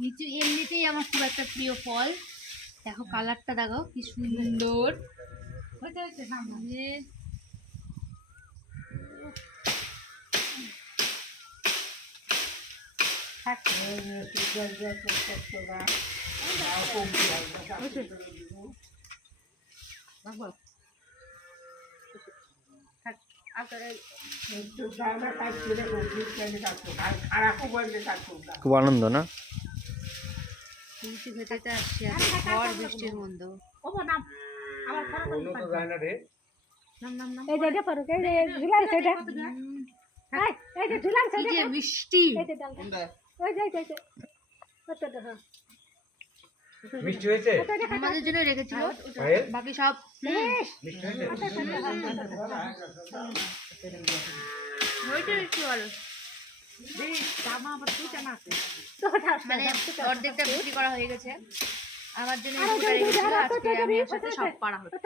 লিচু এমনিতেই আমার খুব একটা প্রিয় ফল। দেখো কালারটা দেখো কি সুন্দর। খুব আনন্দ না? লিচু খেতে আসছি ঝড় বৃষ্টির মধ্যে। মিষ্টি মিষ্টি হয়েছে? আমাদের জন্য রেখেছিল, বাকি সব একটু ভালো। মানে অর্ধেকটা বিক্রি করা হয়ে গেছে, আমার জন্য আজকে আমি এর সাথে সব পাড়া হচ্ছে।